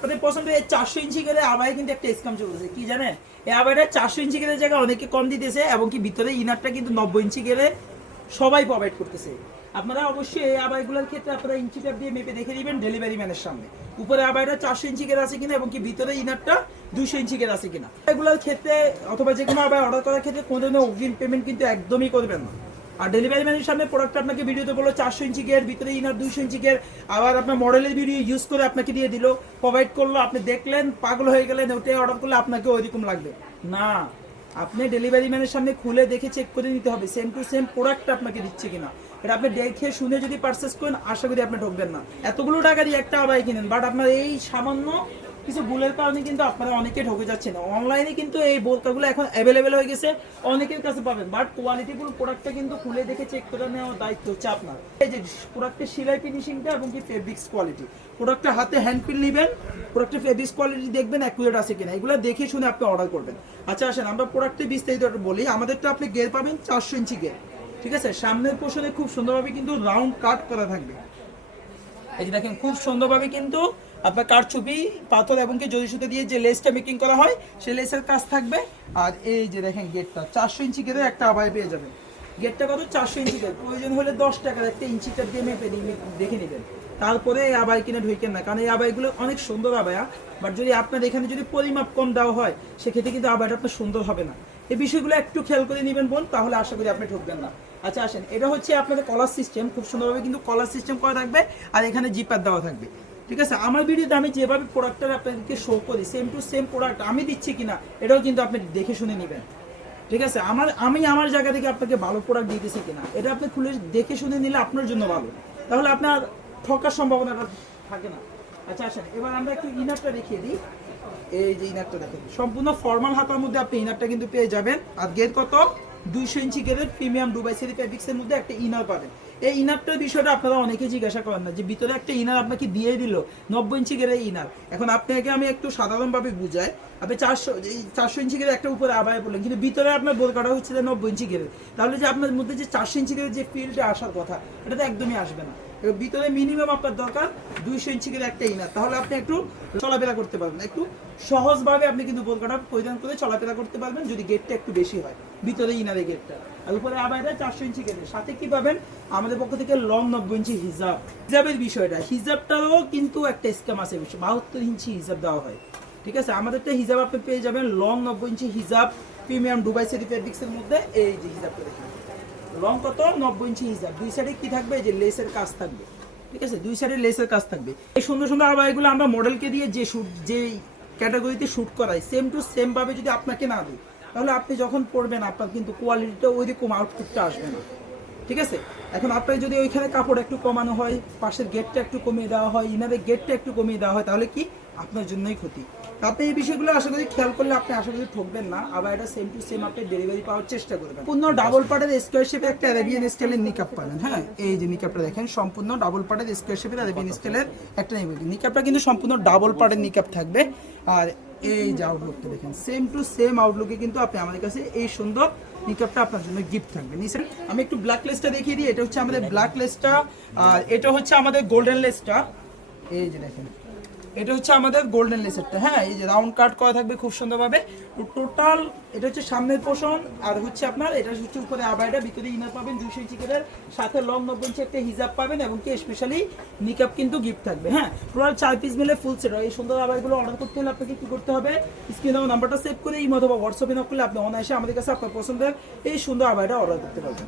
আপনাদের পছন্দের এই চারশো ইঞ্চি করে আবাই কিন্তু একটা স্কাম চলতেছে কি জানেন? এই আবাইটা চারশো ইঞ্চি করে জায়গায় অনেকে কম দিতেছে এবং কি ভিতরে ইনারটা কিন্তু নব্বই ইঞ্চি করে সবাই প্রোভাইড করতেছে। আপনারা অবশ্যই এই আবাইগুলোর ক্ষেত্রে আপনারা ইঞ্চি ট্যাপ দিয়ে মেপে দেখে দিবেন ডেলিভারি ম্যানের সামনে। উপরে আবাইটা চারশো ইঞ্চি করে আছে কিনা এবং কি ভিতরে ইনারটা দুশো ইঞ্চি করে আছে কিনা। এগুলোর ক্ষেত্রে অথবা যে কোনো আবাই অর্ডার করার ক্ষেত্রে কোনো ধরনের অগ্রিম পেমেন্ট কিন্তু একদমই করবেন না। আর ডেলিভারি ম্যানের সামনে প্রোডাক্ট আপনাকে ভিডিওতে বলো চারশো ইঞ্চি গিয়ার ভিতরে ইনার দুইশো ইঞ্চি গিয়ার আবার আপনার মডেলের ভিডিও ইউজ করে আপনাকে দিয়ে দিল প্রোভাইড করল, আপনি দেখলেন, পাগল হয়ে গেলেন, ওটাই অর্ডার করলে আপনাকে ওইরকম লাগবে। না, আপনি ডেলিভারি ম্যানের সামনে খুলে দেখে চেক করে নিতে হবে সেম টু সেম প্রোডাক্ট আপনাকে দিচ্ছে কিনা। এটা আপনি দেখে শুনে যদি পারচেস করেন, আশা করি আপনি ঢুকবেন না। এতগুলো টাকা দিয়ে একটা আবাই কিনেন বাট আপনার এই সামান্য কিছু ভুলের কারণে কিন্তু আপনারা অনেকে ঠকে যাচ্ছেন। অনলাইনে কিন্তু এই বোরকাগুলো এখন অ্যাভেলেবেল হয়ে গেছে, অনেকের কাছে পাবেন। বাট কোয়ালিটিফুল প্রোডাক্টটা কিন্তু খুলে দেখে চেক করে নেওয়ার দায়িত্ব হচ্ছে আপনার। এই যে প্রোডাক্টের সেলাই ফিনিশিংটা এবং কি ফেব্রিক্স কোয়ালিটি প্রোডাক্টটা হাতে হ্যান্ড ফিল নেবেন প্রোডাক্টের ফেব্রিক্স কোয়ালিটি দেখবেন অ্যাকুরেট আছে কিনা। এগুলো দেখে শুনে আপনি অর্ডার করবেন। আচ্ছা আসেন, আমরা প্রোডাক্টে বিস্তারিত বলি। আমাদেরটা আপনি গের পাবেন চারশো ইঞ্চি গের ঠিক আছে? সামনের পোর্শনে খুব সুন্দরভাবে কিন্তু রাউন্ড কাট করা থাকবে। এই যে দেখেন, খুব সুন্দরভাবে কিন্তু আপনার কারচুপি পাথর এবং কি জরি সুতো দিয়ে যে লেসটা মেকিং করা হয়, সেই লেসের কাজ থাকবে। আর এই যে দেখেন গেটটা চারশো ইঞ্চি গেটে একটা আবাই পেয়ে যাবেন। গেটটা কত? চারশো ইঞ্চি গেট প্রয়োজন হলে দশ টাকার একটা ইঞ্চিটা দিয়ে মেপে দেখে নেবেন। তারপরে এই আবাই কিনে ঢুকেন না, কারণ এই আবাইগুলো অনেক সুন্দর আবায়া বাট যদি আপনার এখানে যদি পরিমাপ কম দেওয়া হয়, সেক্ষেত্রে কিন্তু আবাইটা আপনার সুন্দর হবে না। এই বিষয়গুলো একটু খেয়াল করে নেবেন বোন, তাহলে আশা করি আপনি ঠকবেন না। আচ্ছা আসেন। এটা হচ্ছে আপনাদের কলার সিস্টেম খুব সুন্দরভাবে কিন্তু কলার সিস্টেম করা থাকবে, আর এখানে জিপার দেওয়া থাকবে। ঠিক আছে? আমার ভিডিওতে আমি যেভাবে প্রোডাক্টটা আপনাদেরকে শো করি সেম টু সেম প্রোডাক্ট আমি দিচ্ছি কিনা, এটাও কিন্তু আপনি দেখে শুনে নেবেন। ঠিক আছে? আমার, আমি আমার জায়গা থেকে আপনাকে ভালো প্রোডাক্ট দিয়ে দিতেছি কিনা, এটা আপনি খুলে দেখে শুনে নিলে আপনার জন্য ভালো। তাহলে আপনার ঠকার সম্ভাবনাটা থাকে না। আচ্ছা আসেন, এবার আমরা একটু ইনারটা দেখিয়ে দিই। এই যে ইনারটা দেখেন, সম্পূর্ণ ফর্মাল হাতার মধ্যে আপনি ইনারটা কিন্তু পেয়ে যাবেন। আর গেট কত? দুইশো ইঞ্চি গেটের প্রিমিয়াম ডুবাই সেরি ফেব্রিক্সের মধ্যে একটা ইনার পাবেন। এই ইনারটার বিষয়টা আপনারা অনেকে জিজ্ঞাসা করেন না, যে ভিতরে একটা ইনার আপনাকে দিয়ে দিল, নব্বই ইঞ্চি গেরের ইনার। এখন আপনাকে আমি একটু সাধারণভাবে বুঝাই, আপনি চারশো চারশো ইঞ্চি গেরে একটা উপরে আবায় বললেন কিন্তু ভিতরে আপনার বোরকাটা হচ্ছে নব্বই ইঞ্চি গেরে তাহলে যে আপনার মধ্যে যে চারশো ইঞ্চি গেরে যে ফিল্ডটা আসার কথা, এটা তো একদমই আসবে না। ভিতরে মিনিমাম আপনার দরকার দুইশো ইঞ্চি করে একটা ইনার। তাহলে আপনি একটু চলাফেরা করতে পারবেন। একটু সহজভাবে আপনি কিন্তু বোরকাটা পরিধান করে চলাফেরা করতে পারবেন, যদি গেটটা একটু বেশি হয়, ভিতরে ইনারে গেটটা। উপরে আবার চারশো ইঞ্চি গেটে সাথে কি পাবেন? আমাদের পক্ষ থেকে লং নব্বই ইঞ্চি হিজাব। হিজাবের বিষয়টা, হিজাবটাও কিন্তু একটা স্ক্যাম আছে। বাহাত্তর ইঞ্চি হিজাব দেওয়া হয়। ঠিক আছে? আমাদেরটা হিজাব আপনি পেয়ে যাবেন লং নব্বই ইঞ্চি হিজাব প্রিমিয়াম ডুবাই সেরি ফেব্রিক্সের মধ্যে এই যে হিজাবটা দেখুন। রং কত? নব্বই ইঞ্চি হিসাব দুই সাইডে কি থাকবে? যে লেসের কাজ থাকবে। ঠিক আছে? দুই সাইডে লেসের কাজ থাকবে। এই সুন্দর সুন্দর আবাইগুলো আমরা মডেলকে দিয়ে যে শুট যে ক্যাটাগরিতে শুট করাই সেম টু সেম ভাবে যদি আপনাকে না দিই তাহলে আপনি যখন পড়বেন আপনার কিন্তু কোয়ালিটিটা ওইরকম আউটপুটটা আসবে না। ঠিক আছে? এখন আপনার যদি ওইখানে কাপড় একটু কমানো হয় পাশের গেটটা একটু কমিয়ে দেওয়া হয় ইনারের গেটটা একটু কমিয়ে দেওয়া হয় তাহলে কি? আপনার জন্যই ক্ষতি। আপনি এই বিষয়গুলো আশা করি খেয়াল করলে আপনি আশা করি ঠকবেন না। আবার এটা সেম টু সেম আপনি ডেলিভারি পাওয়ার চেষ্টা করবেন। পূর্ণ ডাবল পার্টের স্কোয়ার শেপে একটা অ্যারাবিয়ান স্কেলের নিকাপ পাবেন হ্যাঁ? এই যে নিকাপটা দেখেন সম্পূর্ণ ডাবল পার্টের স্কোয়ার শেপের অ্যারাবিয়ান স্কেলের একটা নিকাপটা কিন্তু সম্পূর্ণ ডাবল পার্টের নিকাপ থাকবে। আর এই যে আউটলুকটা দেখেন সেম টু সেম আউটলুকে কিন্তু আপনি আমাদের কাছে এই সুন্দর নিকাপটা আপনার জন্য গিফট থাকবে। নিশ্চয় আমি একটু ব্ল্যাক লেসটা দেখিয়ে দিই, এটা হচ্ছে আমাদের ব্ল্যাক লেসটা আর এটা হচ্ছে আমাদের গোল্ডেন লেসটা এই যে দেখেন এটা হচ্ছে আমাদের গোল্ডেন লেসেরটা হ্যাঁ এই যে রাউন্ড কাট করা থাকবে খুব সুন্দরভাবে। টোটাল এটা হচ্ছে সামনের পোষণ আর হচ্ছে আপনার, এটা হচ্ছে উপরে আবাইটা ভিতরে ইনার পাবেন ইঞ্চি কেটের সাথে লং নব্বই ইঞ্চি একটা হিজাব পাবেন, এবং কি স্পেশালি নিকাপ কিন্তু গিফট থাকবে। হ্যাঁ টোটাল চার পিস মিলে ফুল সেট এই সুন্দর আবাইগুলো অর্ডার করতে হলে আপনাকে কি করতে হবে? স্ক্রিনে নাম্বারটা সেভ করে এই অথবা হোয়াটসঅ্যাপে না করলে আপনি অনায়াসে আমাদের কাছে আপনার পছন্দের এই সুন্দর আবাইটা অর্ডার করতে পারবেন।